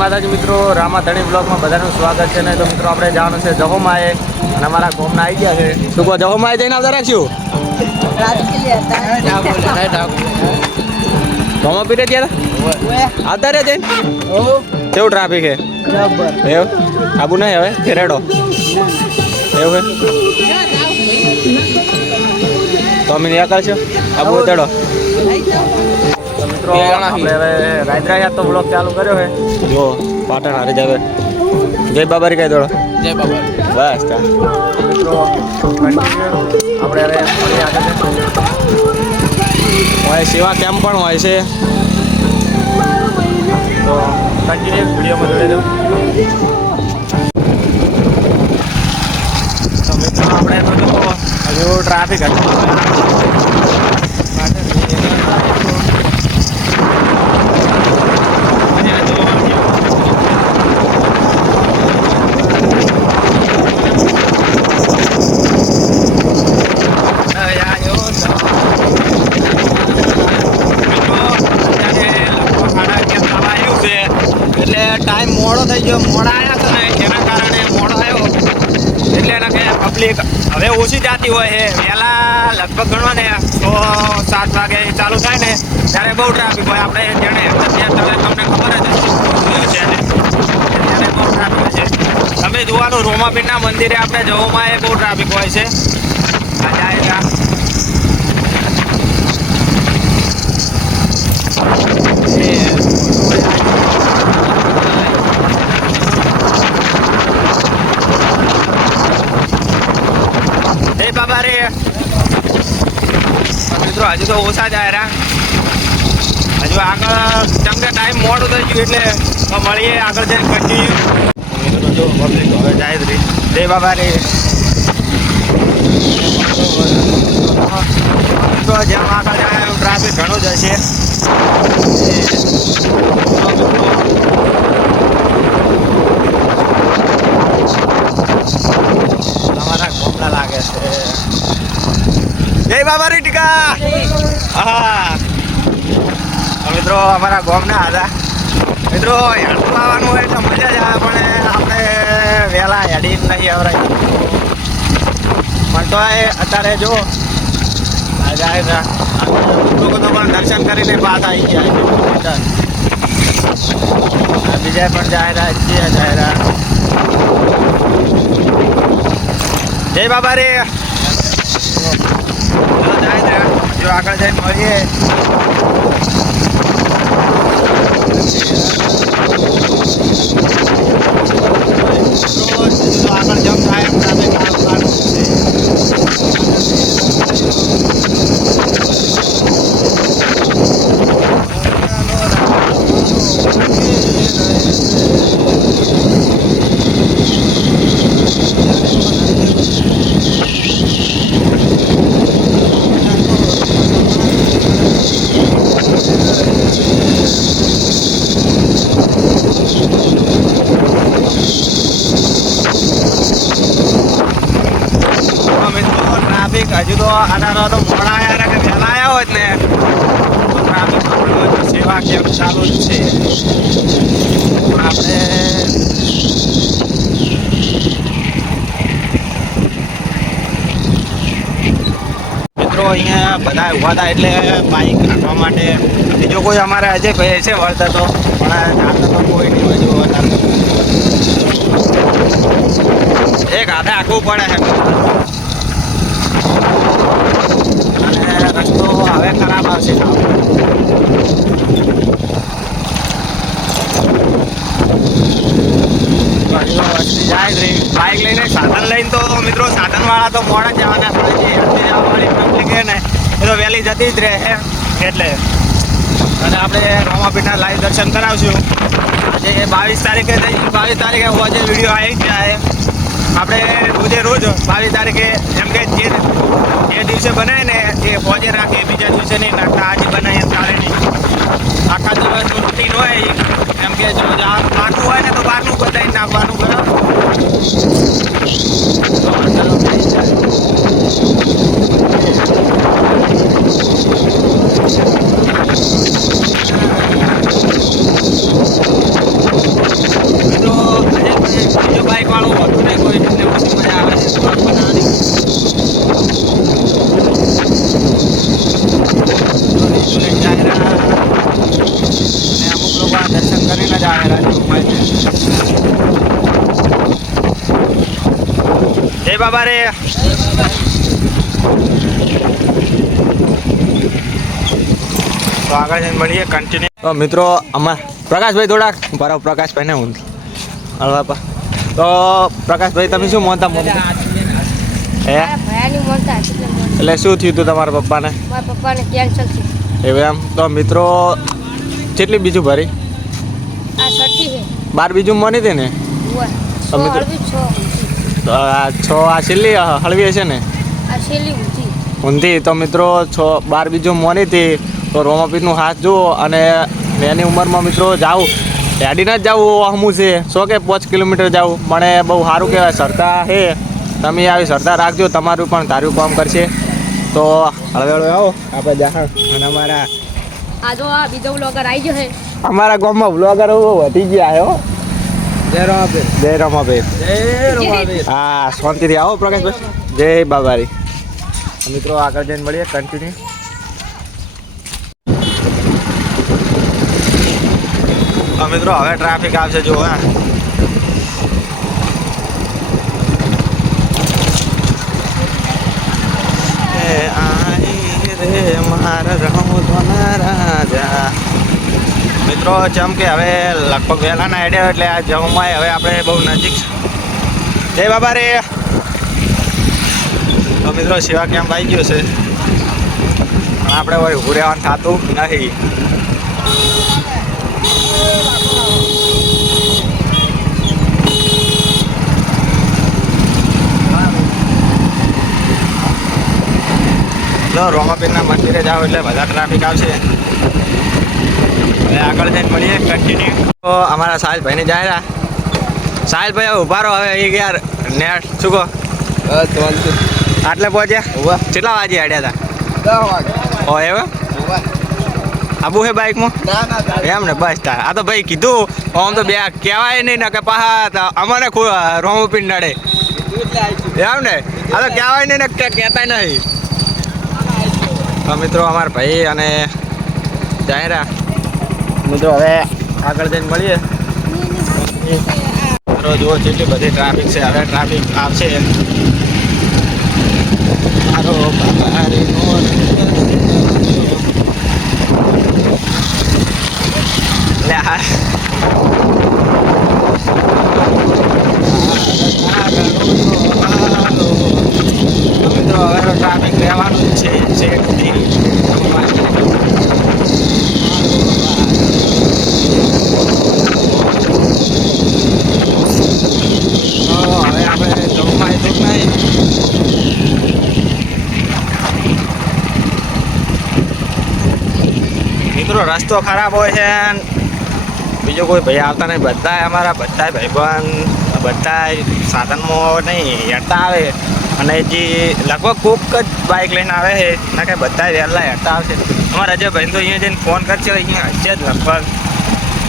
માતાજી મિત્રો, રામાધણી બ્લોગમાં બધાનું સ્વાગત છે ને. તો મિત્રો આપણે જવાનું છે જહોમાએ અને અમારા ગામના આવી ગયા છે. શું કહો, જહોમાએ જઈને આવતા રાખશું? ગોમા પીરે ત્યારે આવતા રે જઈને કેવું ટ્રાફિક છે? એવું આબુ નહીં હવે ફેરેડો એવું છે તો અમે ત્યાં કરશો આબુ તેડો. તો મિત્રો આપણે હવે રાયદ્રા તો બ્લોગ ચાલુ કર્યો છે. જો પાટણ હારે જ હવે જય બાબારી કઈ દોડો જય બાબારી બસ મિત્રો આપણે હવે આગળ હોય સેવા કેમ્પ પણ હોય છે તો કન્ટિન્યુ વિડીયોમાં જોડે દો. તો મિત્રો આપણે તો જો હજુ ટ્રાફિક હતું ટાઈમ મોડો થઈ ગયો. મોડા આવ્યા હતા ને એના કારણે મોડો આવ્યો એટલે એના કે પબ્લિક હવે ઓછી જતી હોય છે. વહેલા લગભગ ગણવા ને 6-7 વાગે ચાલુ થાય ને ત્યારે બહુ ટ્રાફિક હોય. આપણે જેને તમને ખબર જ છે ને ત્યારે બહુ ટ્રાફિક છે. તમે જોવાનું રોમાપીરના મંદિરે આપણે જવામાં એ બહુ ટ્રાફિક હોય છે. બાબા રે મિત્રો હજુ તો ઓછા જાય હજુ આગળ કેમ કે ટાઈમ મોડું થઈ ગયું એટલે મળીએ આગળ જઈને કન્ટિન્યુ. હવે જાય જ રહી જય બાબા રે. તો જેમ આગળ જાય એમ ટ્રાફિક ઘણું જ હશે. તમારા ગોમલા લાગે છે. જય બાબારી ટીકા. હા મિત્રો અમારા ગોમના હતા મિત્રો. હેડતું આવવાનું હોય તો મજા જ આવે પણ આપણે વહેલા હેડી નહીં આવરાય પણ તો અત્યારે જો જાય લોકો તો પણ દર્શન કરીને પાછા આવી ગયા બીજા પણ જાય રહ્યા. જય બાબા રે. જાય જો આગળ જઈને મળીએ. આગળ જમ થાય એમ ટ્રાફિક હજુ તો આના તો મોડા આવ્યા કે વહેલા આવ્યા હોય ને ટ્રાફિક સેવા કેમ ચાલુ જ છે. આપણે મિત્રો અહીંયા બધા ઉભા હતા એટલે બાઇક રાખવા માટે. બીજો કોઈ અમારે અજય ભાઈ છે વળતા તો પણ જાણતા તો કોઈ નહીં હજુ વધારે એક હાથે આખવું પડે છે અને રસ્તો હવે ખરાબ આવશે. બાઇક લઈને સાધન લઈને તો મિત્રો સાધન વાળા તો મોડા જવાના પડે છે. જવાવાળી પબ્લિક ને એ તો વહેલી જતી જ રહે એટલે. અને આપણે રોમાપીઠના લાઈવ દર્શન કરાવશું. આજે 22 તારીખે 22 તારીખે આજે વિડીયો આવી જ જાય. આપણે રોજ 22 તારીખે એમ કે જે દિવસે બનાવે ને એ ફોજે રાખીએ, બીજા દિવસે નહીં નાખતા. આજે બનાવીએ ચાલે નહીં. આખા દિવસનું રૂટીન હોય એમ કે જો બહારનું હોય ને તો બહારનું બધાને નાખવાનું બરાબર. બાબા રે. તો આગળ જઈને મળીએ કન્ટિન્યુ. તો મિત્રો આમાં પ્રકાશભાઈ થોડાક બરાબર પ્રકાશભાઈ ને હું બાપા. તો પ્રકાશભાઈ તમે શું મોનતા હે એટલે શું થયું હતું તમારા પપ્પાને? મારા પપ્પાને કેન્સર છે. એવું એમ? તો મિત્રો કેટલી બીજું ભરી? આ સટી છે. 12 બીજું મોની હતી ને? તો મિત્રો તો આ 6 આ છેલ્લી હળવી હશે ને? આ છેલ્લી ઊંધી. તો મિત્રો 12 બીજું મોની હતી. તો રોમાપીરનું હાથ જુઓ અને એની ઉંમરમાં મિત્રો જાઉં હેડીને જ જવું હમું છે 100 કે 5 કિલોમીટર જવું મને બહુ સારું કહેવાય. સરતા હે તમે આવી સરતા રાખજો, તમારું પણ ધાર્યું કામ કરશે. તો હવે આવો આપણે જા. અને અમારા આ જો આ બીજો વ્લોગર આવી ગયો છે. અમારા ગામમાં વ્લોગર વધી ગયા હે હો. જય રમાપીર. જય રમાપીર. જય રમાપીર. હા શાંતિથી આવો પ્રકાશભાઈ. જય બાબારી. મિત્રો આગળ જઈને મળીએ કન્ટિન્યુ. મિત્રો હવે ટ્રાફિક આવશે જો. હા મિત્રો જેમ કે હવે લગભગ વહેલાના આઈડિયા એટલે આ જવામાં હવે આપણે બહુ નજીક. જય બાબા રે. તો મિત્રો સેવા કેમ્પ આવી ગયો છે પણ આપણે હોય ઊભું રહેવાનું થતું નહીં. રોમાપીરના મંદિરે જાઓ એટલે બધા ટ્રાફિક આવશે. હવે આગળ જઈને મળીએ કન્ટિન્યુ. તો અમારા સાહિલભાઈને જાય. સાહિલભાઈ હવે ઉભા રહો. હવે યાર નેટ શું કહો? આટલે પહોંચ્યા? કેટલા વાગે અડ્યા હતા? ઓ એમ આબુ હે બાઇકમાં? એમ ને બસ તાર. આ તો ભાઈ કીધું આમ તો બે કહેવાય નહીં ને કે પાહા અમારે રોમાપીર નડે એમ ને. આ તો કહેવાય નહીં ને કહેતા નહીં. મિત્રો અમારા ભાઈ અને જાહેરા મિત્રો હવે આગળ જઈને મળીએ. મિત્રો જુઓ જેટલી બધી ટ્રાફિક છે. હવે ટ્રાફિક આવશે. મારો મિત્રો હવે ટ્રાફિક રહેવાનું જ છે. હવે આપણે જમવા દુઃખ નહીં. મિત્રો રસ્તો ખરાબ હોય છે. બીજો કોઈ ભાઈ આવતા નહીં. બધા અમારા બધા ભાઈબંધ બધા સાધનમાં નહીં હેઠતા આવે. અને જે લગભગ કોક જ બાઇક લઈને આવે છે ના કે બધા વહેલા હેઠતા આવશે. અમારા અજય ભાઈ તો અહીંયા જઈને ફોન કરશે. અહીંયા હશે જ લગભગ.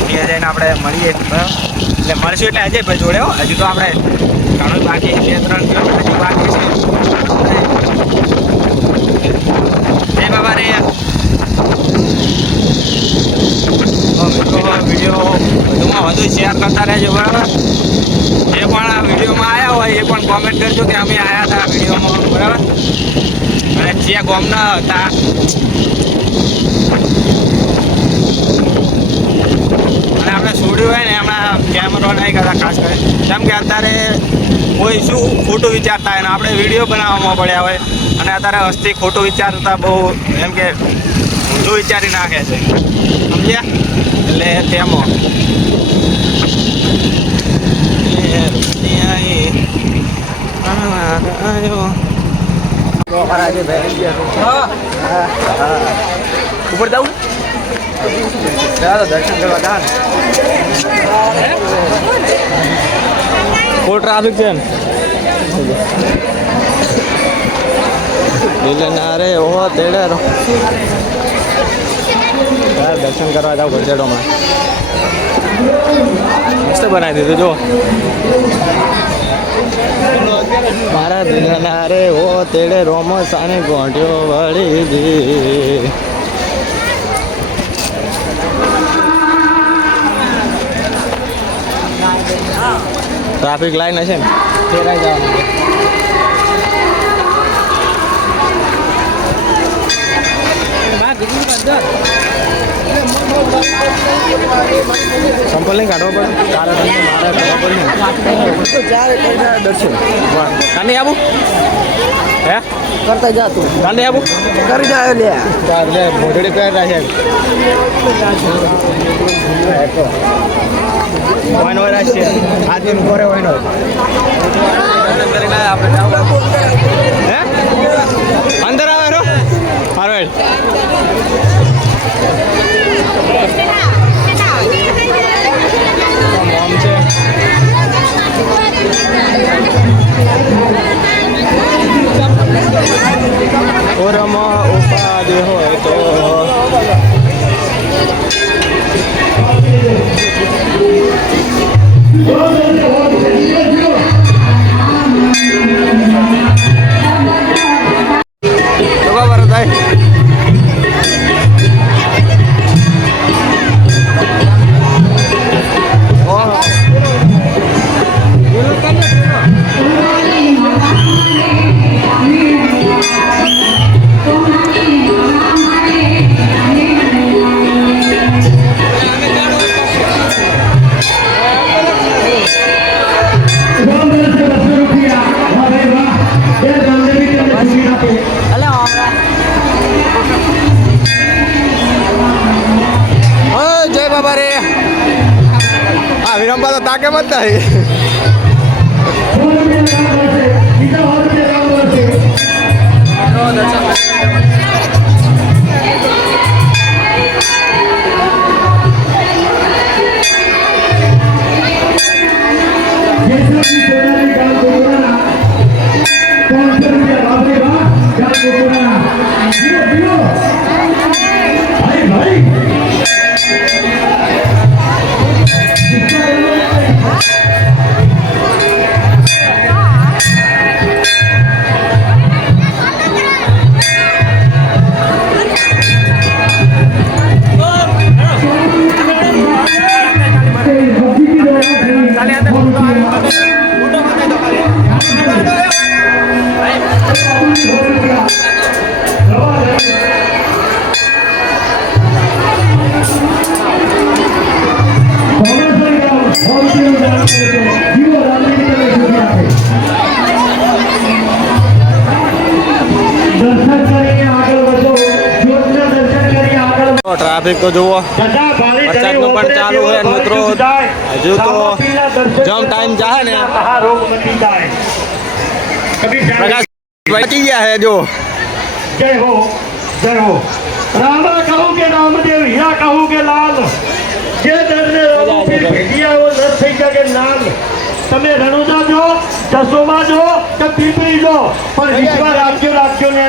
અહીંયા જઈને આપણે મળીએ બરાબર. એટલે મળશું એટલે અજયભાઈ જોડે હો. હજુ તો આપણે ઘણું બાકી 2-3 કિલોમીટર હજુ બાકી છે. જય બાબા રે. વિડીયો વધુમાં વધુ શેર કરતા રહેજો બરાબર. જે પણ આ વિડીયોમાં આવ્યા હોય એ પણ કોમેન્ટ કરજો કે અમે આવ્યા હતા વિડીયોમાં બરાબર. અને જે ગામના હતા અને આપણે છોડ્યું હોય ને એમના કેમેરો નહીં કરતા ખાસ કરી. કેમ કે અત્યારે કોઈ શું ખોટું વિચારતા હોય ને આપણે વિડીયો બનાવવામાં પડ્યા હોય અને અત્યારે હસ્તી ખોટું વિચારતા બહુ એમ કે ઊંધું વિચારી નાખે છે સમજ્યા. એટલે તેમાં ઉપર જવું દર્શન કરવા જા. ફૂલ ટ્રાફિક છે ને રે ઓ તેડે દર્શન કરવા જાવ ગરજેડોમાં. મસ્ત બનાવી દીધું જો. મારા દિલના રે ઓ તેડે રોમો સાને ગોંઢ્યો વળી દી. ટ્રાફિક લાઈન હશે ને ફેરાઈ જવાનું. સંપલ નહીં કાઢવો પડે તારે તમને મારે કાઢવા પડે દર્શન કાંડે આવું હે કરતા જા તું કાંડે આવું કરી જાય લે લે મોઢડી પહેર રાખે વાઈન હોય રાખશે આદમી ઘરે વાઈન હોય કરીને આપણે હે અંદર આવે રો હારો મોમ છે ઓરમાં ઉપાધિ હોય તો બરાબર થાય જય બાબા રે હા વિરમબા તો તાકે મત થાય ટ્રાફિક તો જુઓ વરસાદનું પણ ચાલુ હોય મિત્રો હજુ તો જમ ટાઈમ જાય ને પ્રકાશ બચી ગયા હે જો जय हो रामा कहूँ के रामदेव हीरा कहूँ के लाल जे दर्दे रोगों फिर भेजिया वो न થઈ શકે નાલ તમે રણુજા જો જસોમાં જો કે પીપળી જો પણ વિશ્વા રાખજો ને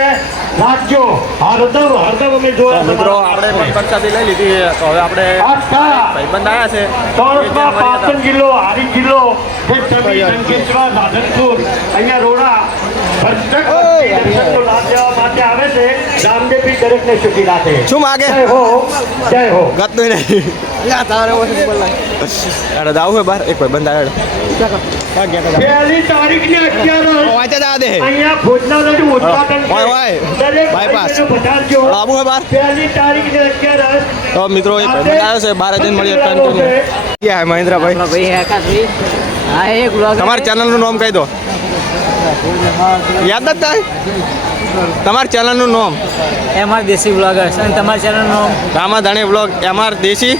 રાખજો હરદમ અમે જોયા મિત્રો આપણે પણ પ્રસાદી લઈ લીધી છે તો હવે આપણે ભાઈબંધ આવ્યા છે તોરસમાં પાટણ જિલ્લો હારી જિલ્લો જે તબી સંકેશ્વર રાધનપુર અહીંયા રોડા દર્શનનો લાભ લેવા માટે આવે છે રામદેવજી દરેકને સુખી રાખે શું માગે જય હો ગતું નહીં અરે દાવ હે બાર એક ભાઈબંધ આવ્યો પહેલી તારીખને 11 વાંચે જા દે અહીંયા ભોજનાલયનું ઉદ્ઘાટન છે ઓય બાયપાસ આબુ હે બાર પહેલી તારીખને 11 તો મિત્રો એક ભાઈબંધ આવ્યો છે 12 જણ મળીએ કન્ટિન્યુ ક્યાં હે મહેન્દ્રભાઈ ભાઈ આકાશભાઈ હા એક વ્લોગ તમારા ચેનલનું નામ કહી દો યાદ જ થાય તમારા ચેનલનું નામ એમઆર દેશી વ્લોગર્સ અને તમારા ચેનલનું નામ રામાધાણી વ્લોગ એમઆર દેશી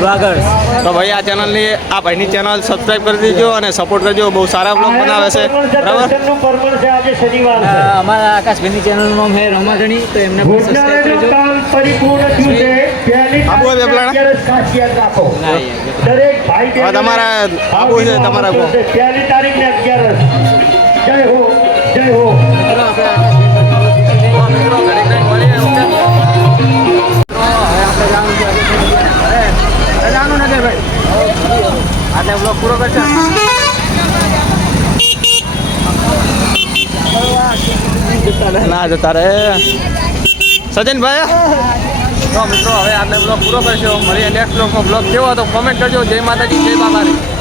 વ્લોગર્સ તો ભાઈ આ ચેનલની આ ભાઈની ચેનલ સબસ્ક્રાઇબ કરી દેજો અને સપોર્ટ કરજો બહુ સારા વ્લોગ બનાવે છે બરાબર દર્શનનું પરમણ છે આજે શનિવાર છે અમારા આકાશભાઈની ચેનલનું નામ છે રમાધણી તો એમને પણ સબસ્ક્રાઇબ ભોજનાલયનું કરજો કામ પરિપૂર્ણ થયું છે પહેલી આબુ હે તારીખને બેપલાણા? 11 ખાસ યાદ રાખો ના, દરેક ભાઈ હવે તમારા આબુ છે તમારા ગામ. પહેલી તારીખને 11 જય હો આટલે બ્લોગ પૂરો કરશે ના જતા રે સજનભાઈ તો મિત્રો હવે આટલે બ્લોગ પૂરો કરશો મળીએ નેક્સ્ટ બ્લોગ કેવો હતો કોમેન્ટ કરજો જય માતાજી જય બાબારી